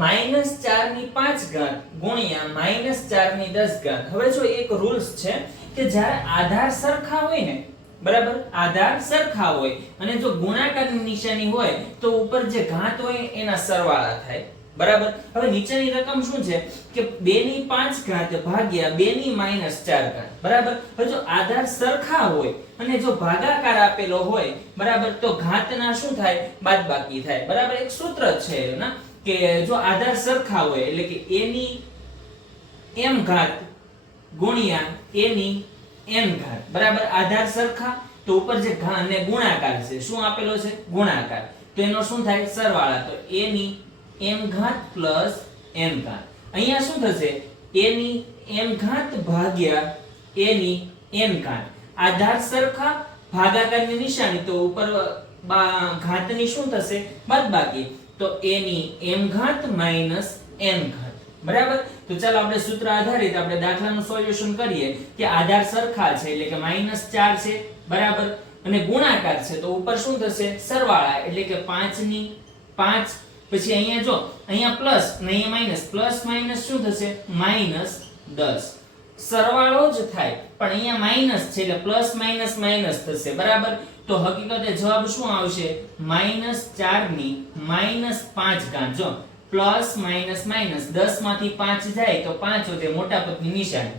Minus ચારની પાંચ ઘાત ગુણ્યા માઇનસ ચારની દસ ઘાત. હવે જો એક રૂલ્સ છે કે જ્યારે આધાર સરખા હોય ને, બરાબર? આધાર સરખા હોય અને જો ગુણાકારની નિશાની હોય તો ઉપર જે ઘાત હોય એના સરવાળા થાય. બરાબર? હવે નીચેની રકમ શું છે? કે 2 ની 5 ઘાત ભાગ્યા 2 ની 4 ઘાત. બરાબર? હવે જો આધાર સરખા હોય અને જો ભાગાકાર આપેલો હોય, બરાબર? તો ઘાતના શું થાય? બાદબાકી થાય. બરાબર? એક સૂત્ર છે એના. કે જો આધાર સરખા હોય, એટલે કે a ની m ઘાત ગુણ્યા a ની n ઘાત. બરાબર? આધાર સરખા, તો ઉપર જે ઘાત ને ગુણાકાર છે, શું આપેલો છે? ગુણાકાર. તો એનો શું થાય? સરવાળા. તો a ની m ઘાત n ઘાત. અહીંયા શું થશે? a ની m ઘાત ભાગ્યા a ની n ઘાત. આધાર સરખા, ભાગાકારની નિશાની. તો ઉપર ઘાતની શું થશે? બાદબાકી. તો a m ઘાત n ઘાત. બરાબર? તો ચાલો આપણે સૂત્ર આધારિત આપણે દાખલાનું સોલ્યુશન કરીએ કે આધાર સરખા છે એટલે કે માઇનસ ચાર છે. બરાબર? અને ગુણાકાર છે તો ઉપર શું થશે? સરવાળા. એટલે કે 5 ની 5 પછી અહીંયા જો, અહીંયા પ્લસ અને અહીંયા માઇનસ પ્લસ માઇનસ શું થશે? માઇનસ 10 સરવાળો જ થાય. પણ અહીંયા માઇનસ છે એટલે પ્લસ માઇનસ માઇનસ થશે. બરાબર? તો હકીકતે જવાબ શું આવશે? માઇનસ ચારની માઇનસ પાંચ ઘાત. જો પ્લસ માઇનસ માઇનસ દસમાંથી પાંચ જાય તો પાંચ વધે મોટા પદની નિશાની.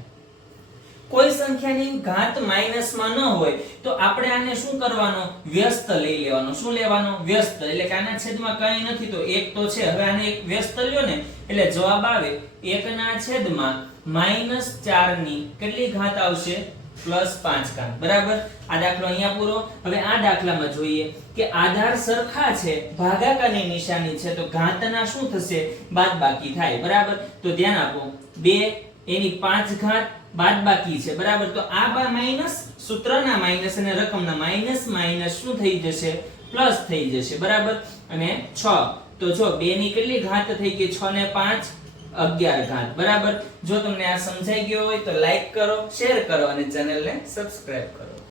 કોઈ સંખ્યાની ઘાત માઇનસમાં ન હોય, તો આપણે આને શું કરવાનો? વ્યસ્ત લઈ લેવાનો. શું લેવાનો? વ્યસ્ત. એટલે કે આના છેદમાં કંઈ નથી, તો એક તો છે. હવે આને એક વ્યસ્ત લ્યો ને, એટલે જવાબ આવે એકના છેદમાં ચારની કેટલી ઘાત આવશે? પ્લસ પાંચ ઘાત. બરાબર? આ દાખલો અહીંયા પૂરો. હવે આ દાખલામાં જોઈએ કે આધાર સરખા છે, ભાગાકારની નિશાની છે, તો ઘાતના શું થશે? બાદ બાકી થાય. બરાબર? તો ધ્યાન આપો. બે એની પાંચ ઘાત બાદબાકી છે. બરાબર? તો આ બા માઇનસ સૂત્રના માઇનસ અને રકમના માઇનસ માઇનસ શું થઈ જશે? પ્લસ થઈ જશે. બરાબર? અને 6 તો જો 2 ની કેટલી ઘાત થઈ ગઈ 6 ને 5 11 ઘાત. બરાબર? જો તમને આ સમજાઈ ગયો હોય તો લાઈક કરો, શેર કરો અને ચેનલને સબસ્ક્રાઇબ કરો.